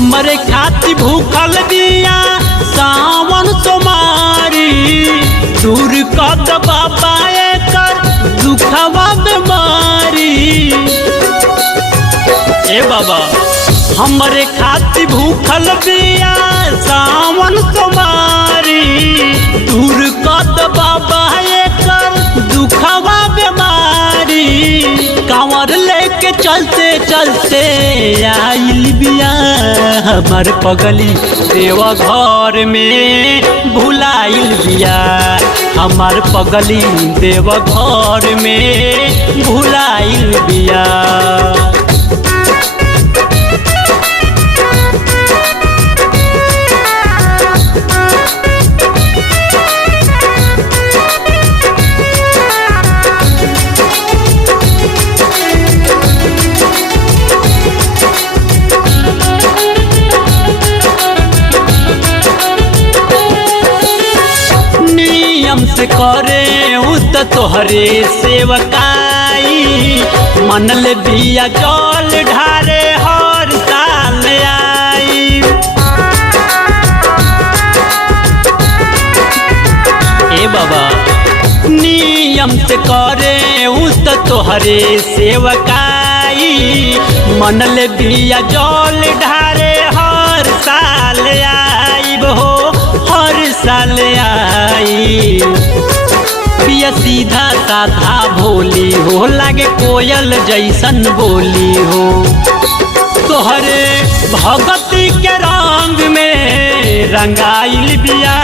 हमरे खाती भूखल दिया सावन सोमारी, दूर कर बाबा एकर दुखवा बीमारी। ए बाबा हमरे खाती भूखल दिया सावन सोमारी, दूर कर बाबा एकर दुखवा बीमारी। कांवर लेके चलते चलते आइल बिया हमार पगली देवा घर में भुलाइल बिया, हमार पगली देवा घर में भुलाइल बिया। से करे उत तोहरे सेवकाई, मनल बिया जल ढारे हर साल आई। ए बाबा नियम से करे उत तोहरे सेवकाई, मनल बिया जल ढारे हर साल आई हो, हर साल आई। पिया सीधा साधा भोली हो, लागे कोयल जैसन बोली हो। तोहरे भगती के रंग में रंगाइल बिया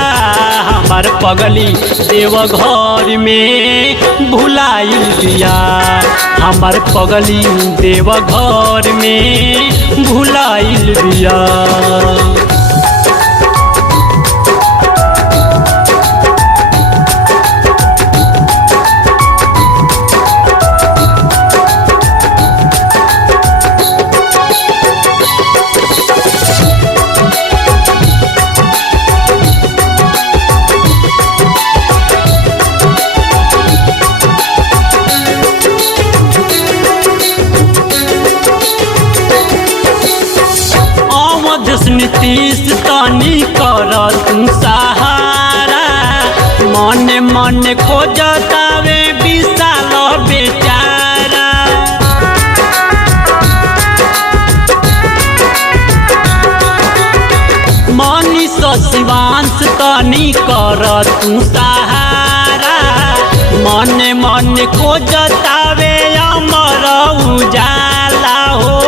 हमार पगली देव घर में भुलाइल बिया, हमार पगली देव घर में भुलाइल बिया। नीतीश तनी कर तू सहारा, मन मन खोजतावे विशाल बेचारा। मनीष शिवांश तनी कर तू सहारा, मन मन खोजतावे अमर उजाला हो,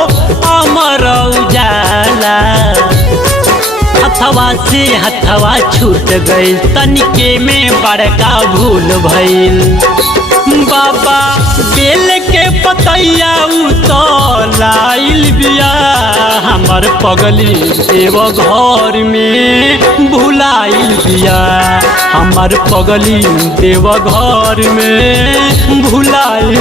अमर उजाला। हथवा से हथवा छूट गइल, तनिके में बड़का भूल भइल। बाबा बेल के पतैया उतलाइल बिया हमार पगली देव घर में भुलाइल बिया, हमार पगली देव घर में भुलाइल